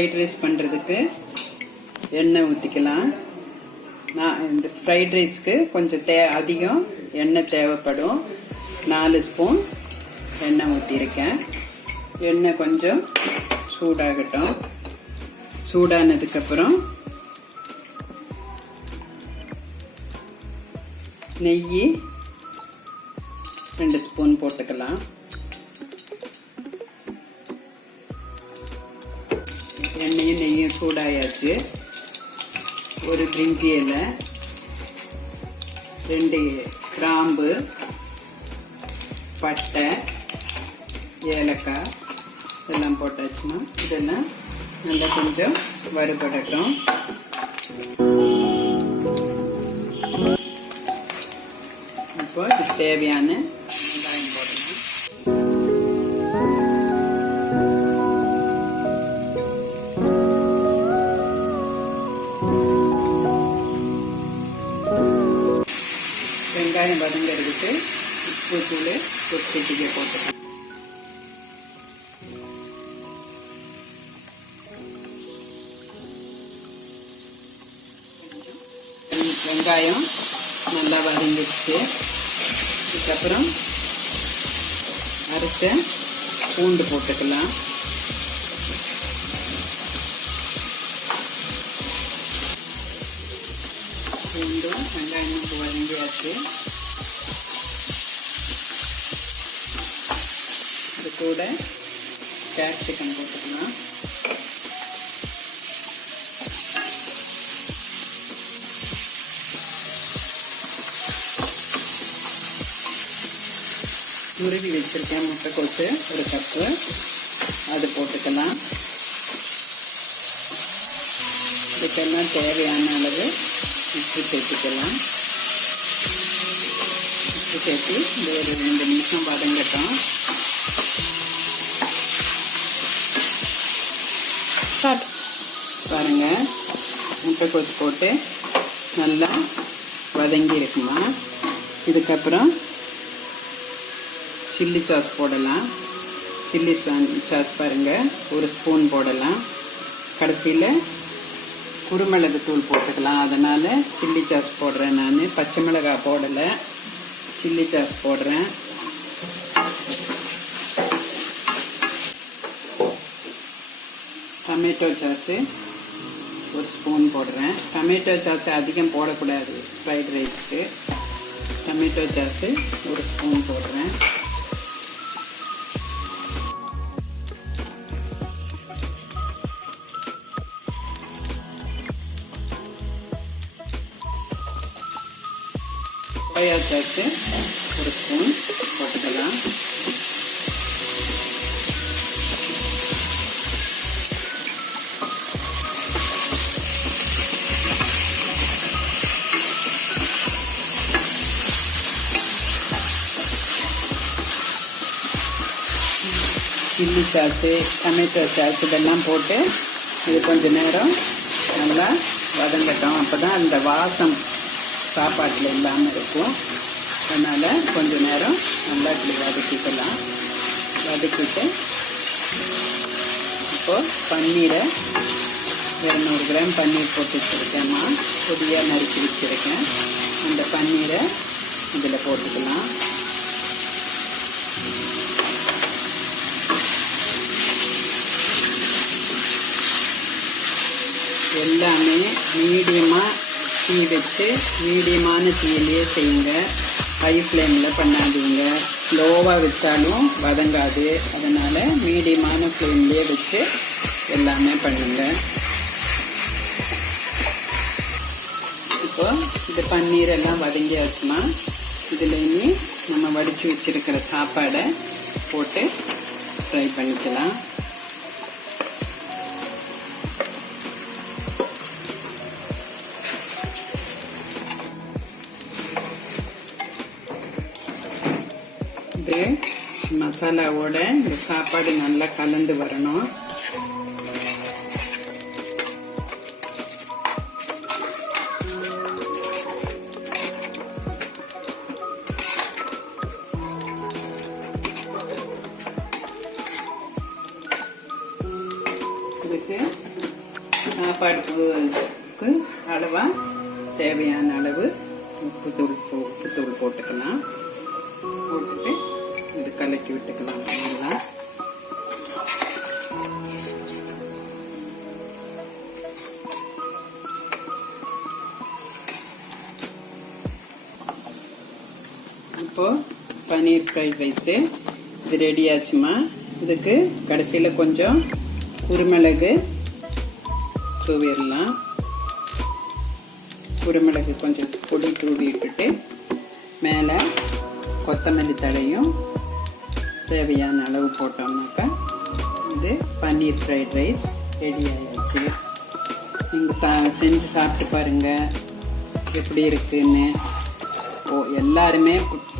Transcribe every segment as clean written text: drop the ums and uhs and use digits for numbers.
Fried rice பண்ணுறதுக்கு எண்ணெய் ஊற்றிக்கலாம். நான் இந்த ஃப்ரைட் ரைஸ்க்கு கொஞ்சம் அதிகம் எண்ணெய் தேவைப்படும். 4 ஸ்பூன் எண்ணெய் ஊற்றிருக்கேன். எண்ணெய் கொஞ்சம் சூடாகட்டும். சூடானதுக்கப்புறம் நெய் 2 ஸ்பூன் போட்டுக்கலாம். எண்ணெயும் நெய்யும் சூடாயாச்சு. ஒரு பிரிஞ்சி இலை, 2 கிராம்பு, பட்டை, ஏலக்காய் இதெல்லாம் போட்டாச்சுன்னா இதெல்லாம் நல்லா கொஞ்சம் வறுபடட்டும். இப்போ இதுக்கு தேவையான வெங்காயம் போடணும். வெங்காயம் வதங்கிறதுக்கு உப்பு தூள் கொட்டிக்க போட்டுக்கலாம். வெங்காயம் நல்லா வதங்கிடுச்சு. இதுக்கப்புறம் அரைச்ச பூண்டு போட்டுக்கலாம். பூண்டும் வெங்காயமும் வதங்கியாச்சு. இது கூட கேப்சிகம் போட்டுக்கலாம். உருவி வச்சிருக்கேன் முட்டைக்கோசு 1 கப்பு, அது போட்டுக்கலாம். இதுக்கெல்லாம் தேவையான அளவு உப்பு சேர்த்துக்கலாம். உப்பு சேர்த்து இது ஒரு 2 நிமிஷம் வதங்கட்டும். பாருங்க, முட்டைக்கோசு போட்டு நல்லா வதங்கி இருக்குமா. இதுக்கப்புறம் சில்லி சாஸ் போடலாம். சில்லி சாஸ் பாருங்க 1 ஸ்பூன் போடலாம். கடைசியில் குருமிளகு தூள் போட்டுக்கலாம். அதனால சில்லி சாஸ் போடுறேன். நான் பச்சை மிளகாய் போடலை, சில்லி சாஸ் போடுறேன். டொமேட்டோ சாஸு 1 ஸ்பூன் போடுறேன். டொமேட்டோ சாஸ் அதிகம் போடக்கூடாது ஃப்ரைட் ரைஸ்க்கு. டொமேட்டோ சாஸு 1 ஸ்பூன் போடுறேன். சோயா சாஸு 1 ஸ்பூன் போட்டுக்கலாம். சில்லி சாஸு, டொமேட்டோ சாஸ் இதெல்லாம் போட்டு இது கொஞ்சம் நேரம் நல்லா வதங்கட்டும். அப்போ தான் அந்த வாசம் சாப்பாட்டில் இல்லாமல் இருக்கும். அதனால் கொஞ்சம் நேரம் நல்லா இப்படி வதக்கிக்கலாம். வதக்கிட்டு இப்போது பன்னீரை 200 கிராம் பன்னீர் போட்டு வச்சுருக்கேம்மா. பொடியாக நறுக்கி வச்சுருக்கேன். அந்த பன்னீரை இதில் போட்டுக்கலாம். எல்லாமே மீடியமாக தீ வச்சு மீடியமான தீயிலேயே செய்யுங்க. ஹை ஃப்ளேமில் பண்ணாதீங்க. லோவாக வச்சாலும் வதங்காது. அதனால் மீடியமான ஃப்ளேம்லேயே வச்சு எல்லாமே பண்ணுங்க. இப்போ இது பன்னீர் எல்லாம் வதங்கியாச்சுமா. இதில் இனி நம்ம வடித்து வச்சிருக்கிற சாப்பாடை போட்டு ஃப்ரை பண்ணிக்கலாம். இது மசாலாவோட இந்த சாப்பாடு நல்லா கலந்து வரணும். இதுக்கு சாப்பாடுக்கு அளவா தேவையான அளவு உப்புத்தூள் போட்டுக்கலாம். போட்டுட்டு இது கலக்கி விட்டுக்கலாம். நல்லா இப்போ பன்னீர் ஃப்ரைட் ரைஸு இது ரெடி ஆச்சுமா. இதுக்கு கடைசியில் கொஞ்சம் குருமிளகு தூவிடலாம். குருமிளகு கொஞ்சம் பொடி தூவி விட்டுட்டு மேலே கொத்தமல்லி தழையும் தேவையான அளவு போட்டோம்னாக்கா இது பன்னீர் ஃப்ரைட் ரைஸ் ரெடி ஆயிடுச்சு. நீங்கள் செஞ்சு சாப்பிட்டு பாருங்கள் எப்படி இருக்குன்னு. எல்லாருமே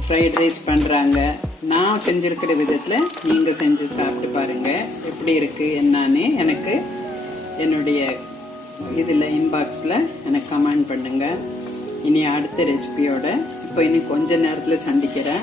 ஃப்ரைட் ரைஸ் பண்ணுறாங்க. நான் செஞ்சுருக்கிற விதத்தில் நீங்கள் செஞ்சு சாப்பிட்டு பாருங்கள் எப்படி இருக்குது என்னான்னு எனக்கு என்னுடைய இதில் இன்பாக்ஸில் எனக்கு கமெண்ட் பண்ணுங்கள். இனி அடுத்த ரெசிபியோட இப்போ இனி கொஞ்ச நேரத்தில் சந்திக்கிறேன்.